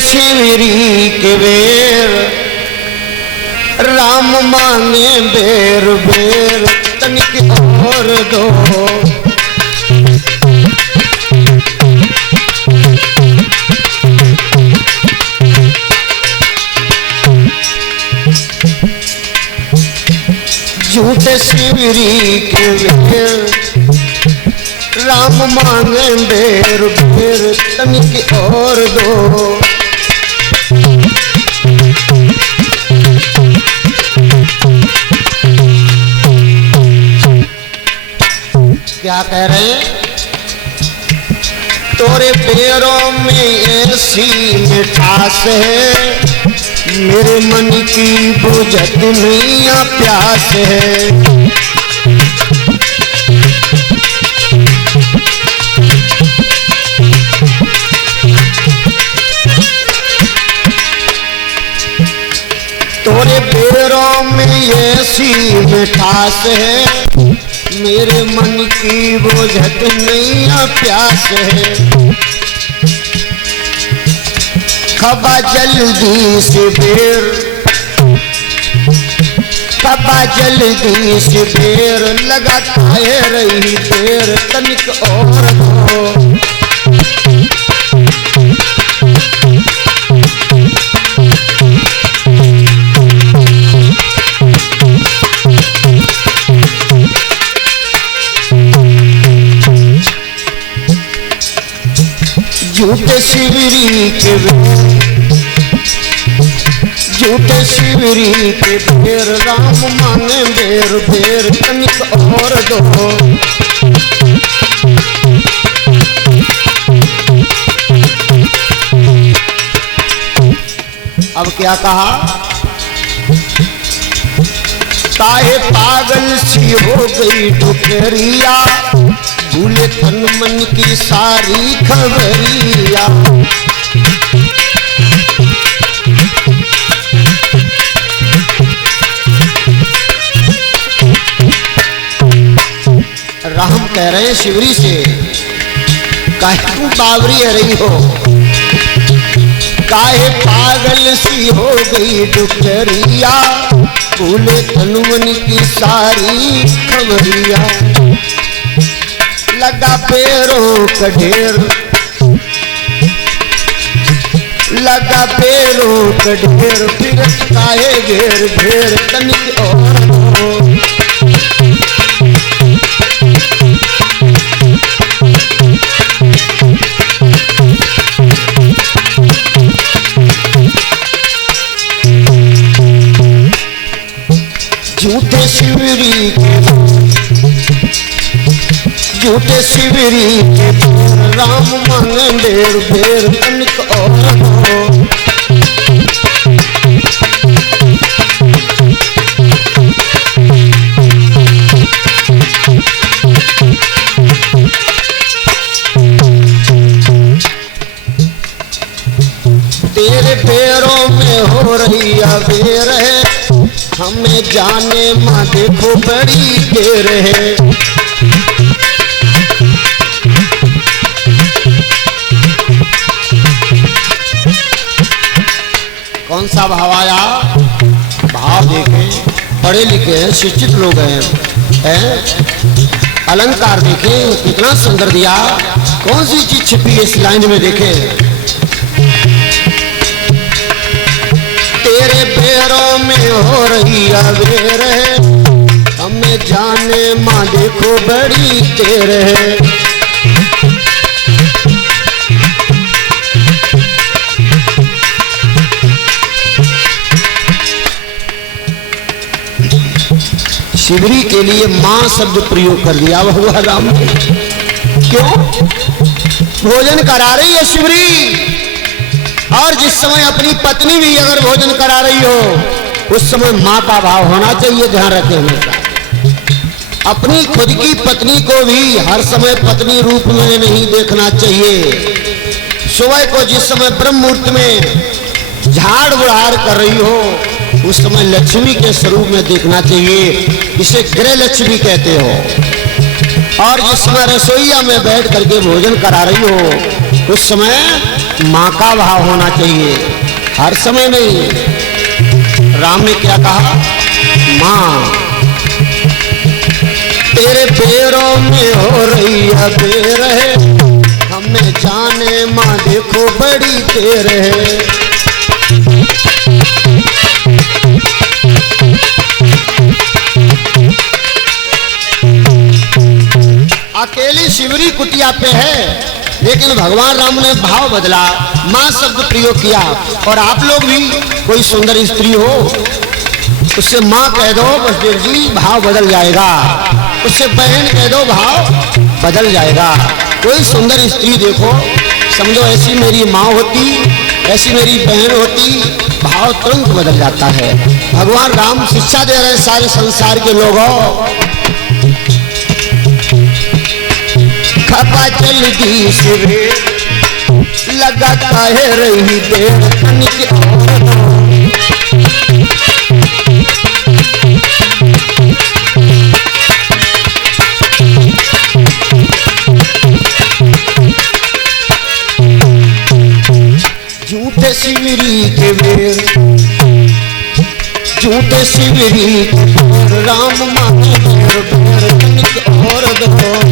शिवरी के बेर, राम मांगे बेर बेर, तनिक और दो। झूठे शिवरी के बेर, राम मांगे बेर बेर, तनिक और दो। क्या कह रहे हैं? तोरे पैरों में ऐसी मिठास है, मेरे मन की बुझत नैया प्यास है। तोरे पैरों में ऐसी मिठास है, मेरे मन की बुझत नैया प्यास है। खबा जल्दी से बेर, खबा जल्दी से बेर, लगाता है रही देर, तनिक और दो। झूठे शिवरी के बेर, झूठे शिवरी के बेर, राम मांगे बेर बेर, तनिक और दो। अब क्या कहा? काहे पागल सी हो गई डुकरिया, भूले तन मन की सारी खबरिया। राम कह रहे हैं शिवरी से, काहे तू बावरी रही हो, काहे पागल सी हो गई डुकरिया, भूले तन मन की सारी खबरिया। लगा पैरों का ढेर, लगा पैरों का ढेर, फिर काहे घेर घेर, तनिक और दो। झूठे शिवरी के, झूठे शिवरी के बेर, राम मांगे बेर बेर, तनिक और दो। तेरे पैरों में हो रही अबेर है, हमें जाने माँ देखो बड़ी देर है। कौन सा भाव आया? भाव देखें, पढ़े लिखे हैं, शिक्षित लोग हैं। अलंकार देखें कितना सुंदर दिया, कौन सी चीज छिपी है इस लाइन में देखें। तेरे पैरों में हो रही अबेर है, हमें जाने माँ देखो बड़ी देर है। शिवरी के लिए मां शब्द प्रयोग कर दिया हुआ राम ने। क्यों? भोजन करा रही है शिवरी, और जिस समय अपनी पत्नी भी अगर भोजन करा रही हो, उस समय मां का भाव होना चाहिए, ध्यान रखें हमेशा। अपनी खुद की पत्नी को भी हर समय पत्नी रूप में नहीं देखना चाहिए। सुबह को जिस समय ब्रह्म मुहूर्त में झाड़ बुढ़ाड़ कर रही हो, उस समय लक्ष्मी के स्वरूप में देखना चाहिए, इसे गृह लक्ष्मी कहते हो। और जिस समय रसोईया में बैठ करके भोजन करा रही हो, उस समय माँ का भाव होना चाहिए, हर समय नहीं। राम ने क्या कहा, माँ तेरे पैरों में हो रही है देर है, हमें जाने माँ देखो बड़ी देर है। अकेली शिवरी कुटिया पे है, लेकिन भगवान राम ने भाव बदला, माँ शब्द प्रयोग किया। और आप लोग भी कोई सुंदर स्त्री हो, उससे माँ कह दो बसदेव जी, भाव बदल जाएगा। उससे बहन कह दो, भाव बदल जाएगा। कोई सुंदर स्त्री देखो, समझो ऐसी मेरी माँ होती, ऐसी मेरी बहन होती, भाव तुरंत बदल जाता है। भगवान राम शिक्षा दे रहे हैं सारे संसार के लोगों। खपा चल दी शिवरी लगाता है रही देर, तनिक झूठे शिवरी के बेर, झूठे शिवरी के बेर, राम माने बेर बेर, तनिक और दो।